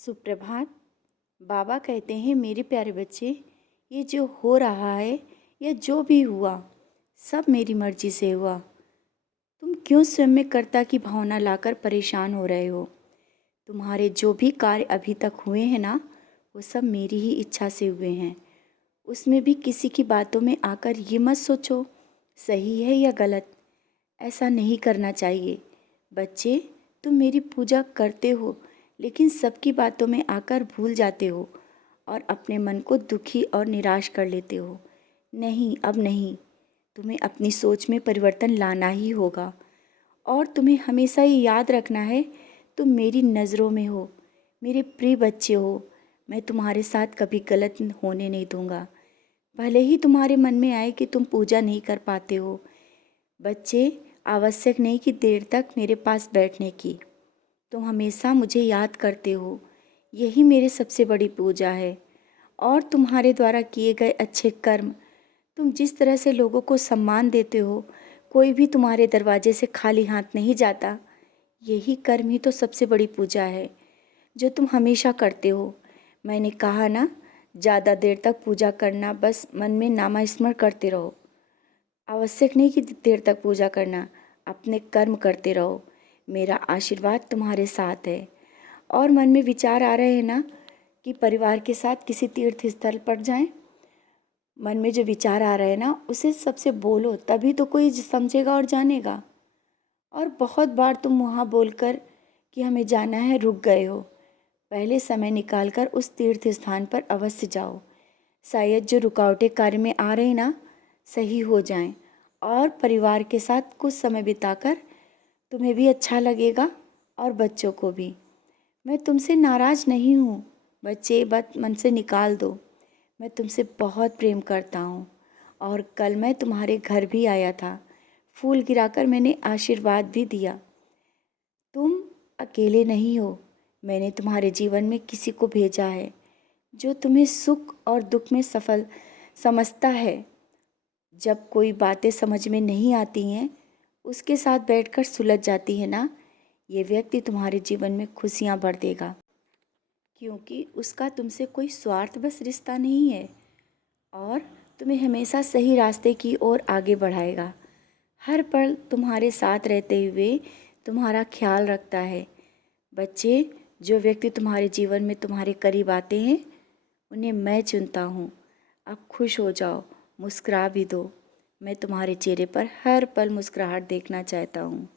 सुप्रभात। बाबा कहते हैं, मेरे प्यारे बच्चे, ये जो हो रहा है या जो भी हुआ सब मेरी मर्जी से हुआ। तुम क्यों स्वयं में कर्ता की भावना लाकर परेशान हो रहे हो? तुम्हारे जो भी कार्य अभी तक हुए हैं ना, वो सब मेरी ही इच्छा से हुए हैं। उसमें भी किसी की बातों में आकर ये मत सोचो सही है या गलत। ऐसा नहीं करना चाहिए। बच्चे, तुम मेरी पूजा करते हो लेकिन सबकी बातों में आकर भूल जाते हो और अपने मन को दुखी और निराश कर लेते हो। नहीं, अब नहीं। तुम्हें अपनी सोच में परिवर्तन लाना ही होगा और तुम्हें हमेशा ये याद रखना है, तुम मेरी नज़रों में हो, मेरे प्रिय बच्चे हो। मैं तुम्हारे साथ कभी गलत होने नहीं दूंगा, भले ही तुम्हारे मन में आए कि तुम पूजा नहीं कर पाते हो। बच्चे, आवश्यक नहीं कि देर तक मेरे पास बैठने की। तुम हमेशा मुझे याद करते हो, यही मेरे सबसे बड़ी पूजा है। और तुम्हारे द्वारा किए गए अच्छे कर्म, तुम जिस तरह से लोगों को सम्मान देते हो, कोई भी तुम्हारे दरवाजे से खाली हाथ नहीं जाता। यही कर्म ही तो सबसे बड़ी पूजा है जो तुम हमेशा करते हो। मैंने कहा ना, ज़्यादा देर तक पूजा करना, बस मन में नामस्मरण करते रहो। आवश्यक नहीं कि देर तक पूजा करना, अपने कर्म करते रहो। मेरा आशीर्वाद तुम्हारे साथ है। और मन में विचार आ रहे हैं ना कि परिवार के साथ किसी तीर्थ स्थल पर जाएं? मन में जो विचार आ रहे हैं ना, उसे सबसे बोलो, तभी तो कोई समझेगा और जानेगा। और बहुत बार तुम वहाँ बोलकर कि हमें जाना है रुक गए हो। पहले समय निकालकर उस तीर्थ स्थान पर अवश्य जाओ। शायद जो रुकावटें कार्य में आ रही ना, सही हो जाएं और परिवार के साथ कुछ समय बिताकर तुम्हें भी अच्छा लगेगा और बच्चों को भी। मैं तुमसे नाराज़ नहीं हूँ बच्चे, बात मन से निकाल दो। मैं तुमसे बहुत प्रेम करता हूँ और कल मैं तुम्हारे घर भी आया था। फूल गिराकर मैंने आशीर्वाद भी दिया। तुम अकेले नहीं हो। मैंने तुम्हारे जीवन में किसी को भेजा है जो तुम्हें सुख और दुख में सफल समझता है। जब कोई बातें समझ में नहीं आती हैं, उसके साथ बैठकर सुलझ जाती है ना, ये व्यक्ति तुम्हारे जीवन में खुशियाँ भर देगा, क्योंकि उसका तुमसे कोई स्वार्थवश रिश्ता नहीं है और तुम्हें हमेशा सही रास्ते की ओर आगे बढ़ाएगा। हर पल तुम्हारे साथ रहते हुए तुम्हारा ख्याल रखता है। बच्चे, जो व्यक्ति तुम्हारे जीवन में तुम्हारे करीब आते हैं, उन्हें मैं चुनता हूँ। अब खुश हो जाओ, मुस्कुरा भी दो। मैं तुम्हारे चेहरे पर हर पल मुस्कुराहट देखना चाहता हूँ।